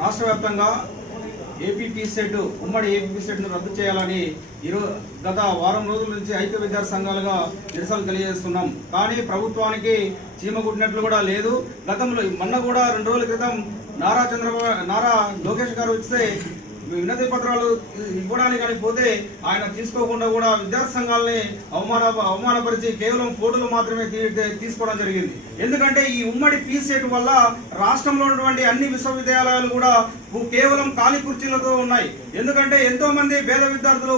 రాష్ట్ర వ్యాప్తంగా AP set ఉమ్మడి ఏపీ సెట్ను రద్దు చేయాలని ఈరోజు గత వారం రోజుల నుంచి ఐక్య విద్యార్థి సంఘాలుగా నిరసనలు తెలియజేస్తున్నాం. కానీ ప్రభుత్వానికి చీమ కుట్టినట్లు కూడా లేదు. గతంలో మొన్న కూడా రెండు రోజుల క్రితం నారా చంద్రబాబు నారా లోకేష్ గారు వస్తే వినతి పత్రాలు ఇవ్వడానికి కానీ పోతే ఆయన తీసుకోకుండా కూడా విద్యా సంఘాలని అవమాన అవమానపరిచి కేవలం ఫోటోలు మాత్రమే తీసుకోవడం జరిగింది. ఎందుకంటే ఈ ఉమ్మడి పీసెట్ వల్ల రాష్ట్రంలో ఉన్నటువంటి అన్ని విశ్వవిద్యాలయాలు కూడా కేవలం ఖాళీ కుర్చీలతో ఉన్నాయి. ఎందుకంటే ఎంతో మంది పేద విద్యార్థులు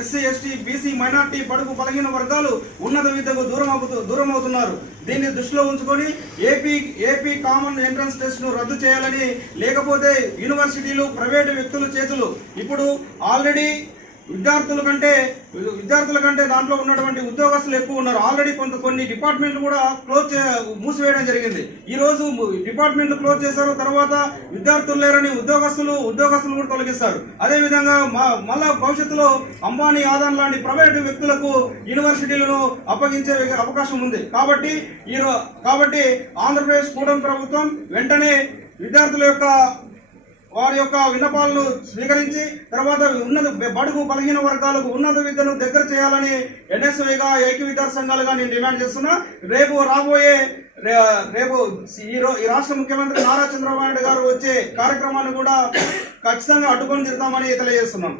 ఎస్సీ ఎస్టీ బీసీ మైనార్టీ పడుగు పలగిన వర్గాలు ఉన్నత విద్యకు దూరం అవుతూ దూరం అవుతున్నారు. దీన్ని దృష్టిలో ఉంచుకొని ఏపీ ఏపీ కామన్ ఎంట్రన్స్ టెస్ట్ను రద్దు చేయాలని లేకపోతే యూనివర్సిటీలు ప్రైవేటు వ్యక్తులు వ్యక్తుల చేతులు ఇప్పుడు ఆల్రెడీ విద్యార్థుల కంటే విద్యార్థుల కంటే దాంట్లో ఉన్నటువంటి ఉద్యోగస్తులు ఎక్కువ ఉన్నారు. ఆల్రెడీ కొంత కొన్ని డిపార్ట్మెంట్లు కూడా క్లోజ్ చే మూసివేయడం జరిగింది. ఈ రోజు డిపార్ట్మెంట్లు క్లోజ్ చేశారు. తర్వాత విద్యార్థులు లేరని ఉద్యోగస్తులు ఉద్యోగస్తులు కూడా తొలగిస్తారు. అదేవిధంగా మళ్ళా భవిష్యత్తులో అంబానీ ఆదాన్ లాంటి ప్రైవేటు వ్యక్తులకు యూనివర్సిటీలను అప్పగించే అవకాశం ఉంది. కాబట్టి ఈ కాబట్టి ఆంధ్రప్రదేశ్ కూటమి ప్రభుత్వం వెంటనే విద్యార్థుల యొక్క వారి యొక్క విన్నపాలను స్వీకరించి తర్వాత ఉన్నత బడుగు బలహీన వర్గాలకు ఉన్నత విద్యను దగ్గర చేయాలని ఎన్ఎస్ఐగా ఐక్య విద్యా సంఘాలుగా నేను డిమాండ్ చేస్తున్నా. రేపు రాబోయే రేపు ఈ ఈ రాష్ట్ర ముఖ్యమంత్రి నారా చంద్రబాబు నాయుడు గారు వచ్చే కార్యక్రమాన్ని కూడా ఖచ్చితంగా అడ్డుకొని తిడతామని తెలియజేస్తున్నాను